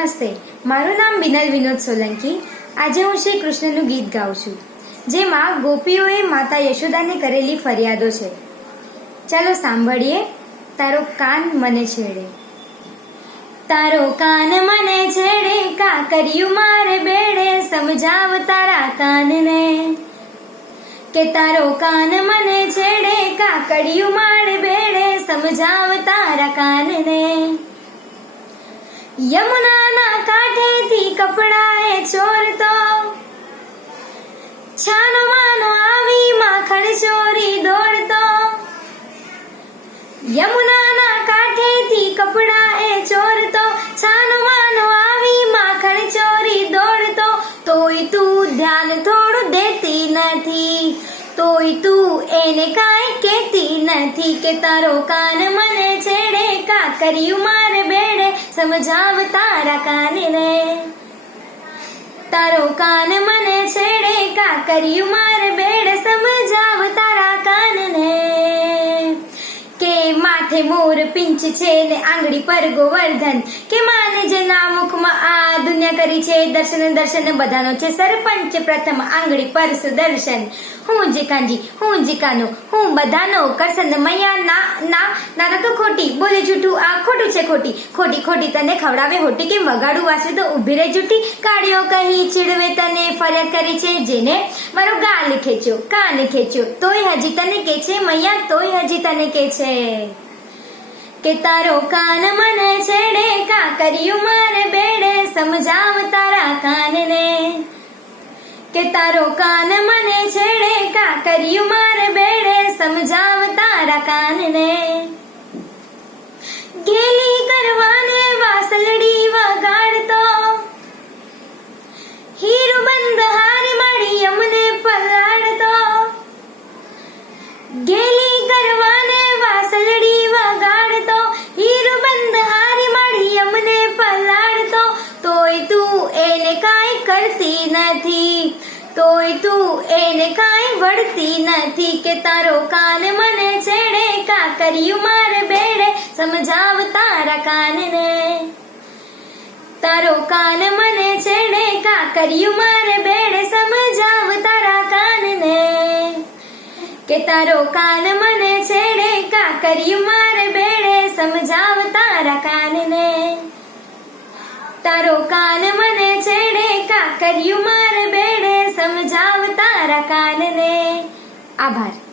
નમસ્તે. મારું નામ બિનલ વિનોદ સોલંકી. આજે હું શ્રી કૃષ્ણનું ગીત ગાઉં છું, જેમાં ગોપીઓએ માતા યશોદાને કરેલી ફરિયાદો છે. ચાલો સાંભળીએ, તારો કાન મને છેડે. તારો કાન મને છેડે કાકરિયું મારે બેડે? સમજાવ તારા કાનને. કે તારો કાન મને છેડે કાકડિયું મારે બેડે? સમજાવ તારા કાનને. યમુનાના કાંઠેથી કપડાએ ચોરતો છાનો માનો આવી માખણ ચોરી દોડતો. યમુનાના કાંઠેથી કપડાએ ચોરતો છાનો માનો આવી માખણ ચોરી દોડતો. તોય તું ધ્યાન થોડું દેતી નથી. તોય તું એને કાંઈ કહેતી નથી કે તારો કાન મને છેડે, કાકરિયું મારે બેડે, સમજાવ તારા કાનને. તારો કાન મને છેડે, કાકરિયું મારે બેડે, સમજાવ તારા કાનને. કે માથે મોર પિંચ છે ને આંગળી પર ગોવર્ધન, કે માને જેના મુખમાં આ છે, દર્શન દર્શન બધાનો છે, સરપંચ પ્રથમ આંગળી પર સુદર્શન. હું જી કાંજી હું જી કાનો હું બધાનો કરસન મૈયા ના ના ના તો ખોટી, બોલે જૂઠું, આ ખોટું છે ખોટી. ખોટી ખોટી તને ખવડાવે હોટી કે વગાડું વાસરે તો ઊભી રહે જૂઠી. કાળીઓ કહી ચીડવે તને ફરિયાદ કરી છે, જેને મારો ગાલ ખેંચ્યો, કાન ખેંચ્યો, તોય હજી તને કે છે, મૈયા, તોય હજી તને કે છે. કે તારો કાન મને છેડે કાકરિયું મારે બેડે? સમજાવ તારા કાનને કે તારો કાન મને છેડે કાકરિયું મારે બેડે? સમજાવ તારા કાનને. ગેલી કરવાને કાંઈ કરતી નથી. તોય તું એને કાંઈ વળતી નથી કે તારો કાન મને છેડે. કાકરિયું મારે બેડે? સમજાવ તારા કાનને. તારો કાન મને છેડે. કાકરિયું મારે બેડે? સમજાવ તારા કાનને. કે તારો કાન મને છેડે. કા કર્યું મારે બેડે? સમજાવ તારા કાનને. તારો કાન મને છેડે કાકરિયું મારે બેડે સમજાવ તારા કાનને. આભાર.